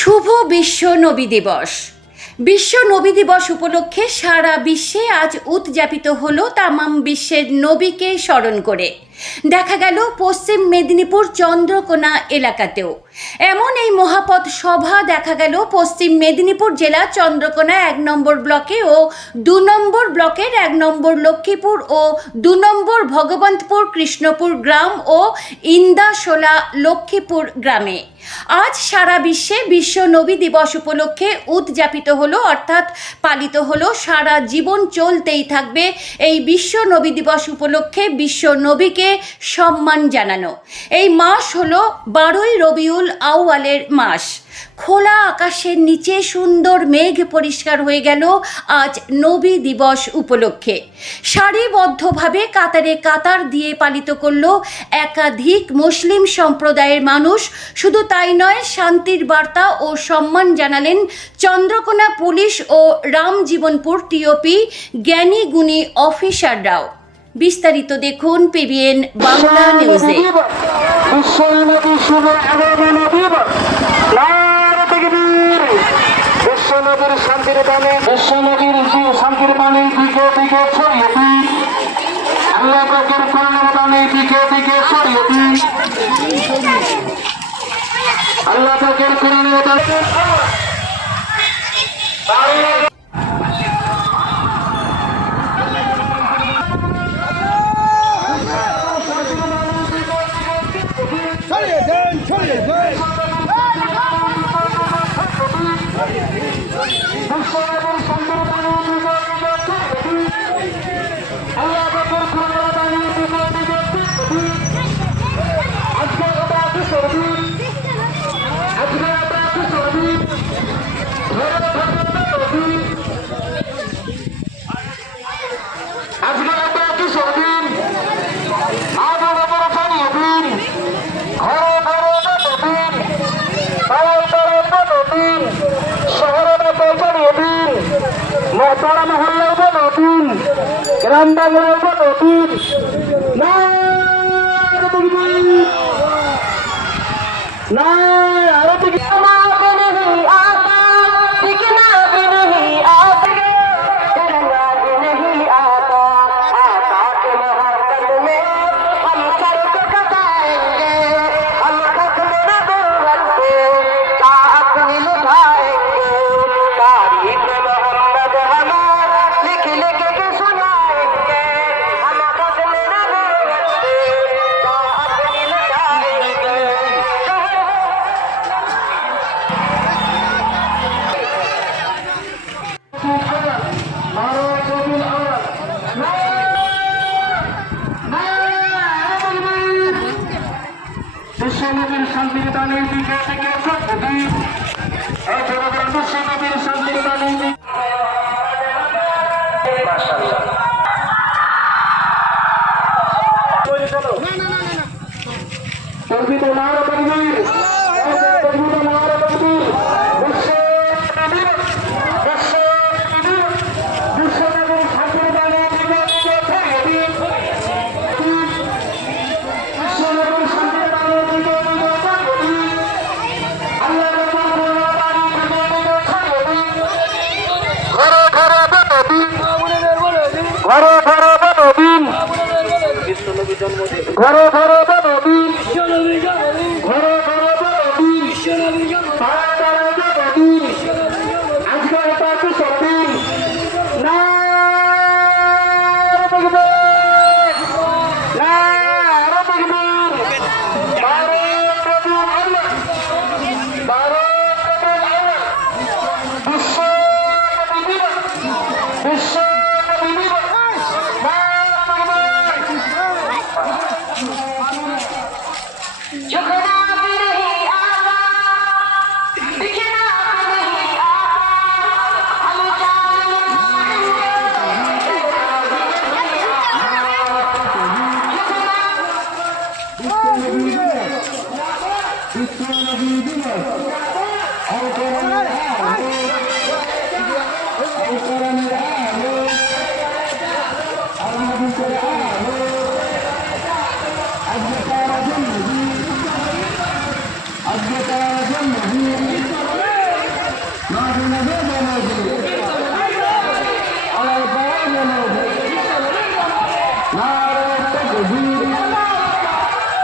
শুভ বিশ্ব নবী দিবস। বিশ্ব নবী দিবস উপলক্ষে সারা বিশ্বে আজ উদযাপিত হলো তামাম বিশ্বের নবীকে স্মরণ করে। দেখা গেল পশ্চিম মেদিনীপুর চন্দ্রকোনা এলাকাতেও। এমন এই মহাপথ সভা দেখা গেল পশ্চিম মেদিনীপুর জেলা চন্দ্রকোনা এক নম্বর ব্লকে ও দু নম্বর ব্লকের এক নম্বর লক্ষ্মীপুর ও দু নম্বর ভগবন্তপুর কৃষ্ণপুর গ্রাম ও ইন্দাশোলা লক্ষ্মীপুর গ্রামে। আজ সারা বিশ্বে বিশ্ব নবী দিবস উপলক্ষে উদযাপিত হলো অর্থাৎ পালিত হলো সারা জীবন চলতেই থাকবে এই বিশ্ব নবী দিবস উপলক্ষে বিশ্ব নবীকে সম্মান জানানো। এই মাস হলো বারোই রবিউল আউয়ালের মাস। খোলা আকাশের নিচে সুন্দর মেঘ পরিষ্কার হয়ে গেল আজ নবী দিবস উপলক্ষে। সারিবদ্ধভাবে কাতারে কাতার দিয়ে পালিত করল একাধিক মুসলিম সম্প্রদায়ের মানুষ। শুধু তাই নয়, শান্তির বার্তা ও সম্মান জানালেন চন্দ্রকোনা পুলিশ ও রামজীবনপুর টিওপি জ্ঞানীগুণী অফিসাররাও। বিস্তারিত দেখুন পিবিএন বাংলা নিউজে বিশ্বনবীর শান্তির বিশ্বনবীর শান্তির দিকে দিকে ছড়িয়ে আল্লাহ পাকের দিকে দিকে ছড়িয়ে দিন। আল্লাহ পাকের মহতারা মহল্লায় নতুন গ্রাম বাংলায় নদীন না না ঘরে ঘরে নবী ঘরে ঘরে নবী Ancora Milano, arriva Ancora Milano.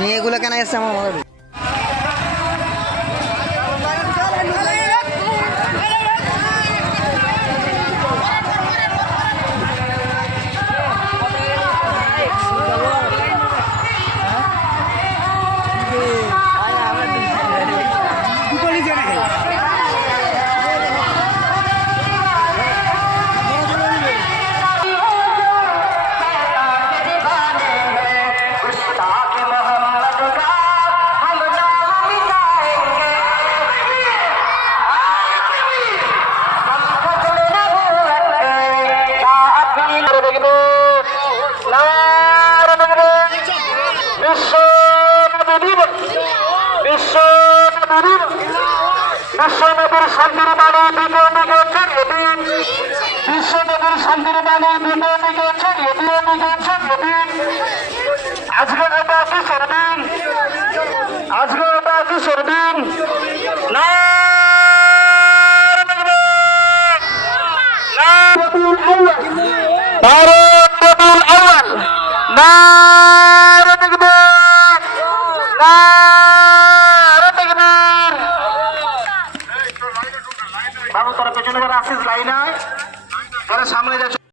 মেয়েগুলো কেন এসছে আমার মনে হয় বিশ্বনবীর শান্তির বাণী দিকে দিকে ছড়িয়ে দিন বিশ্বনবীর শান্তির বাণী দিকে দিকে ছড়িয়ে দিন দিকে ছড়িয়ে দিন আজকে এটা কিশোর দিন আজকে এটা কিশোর দিন না ভারত রবিউল আউয়াল সামনে যাচ্ছে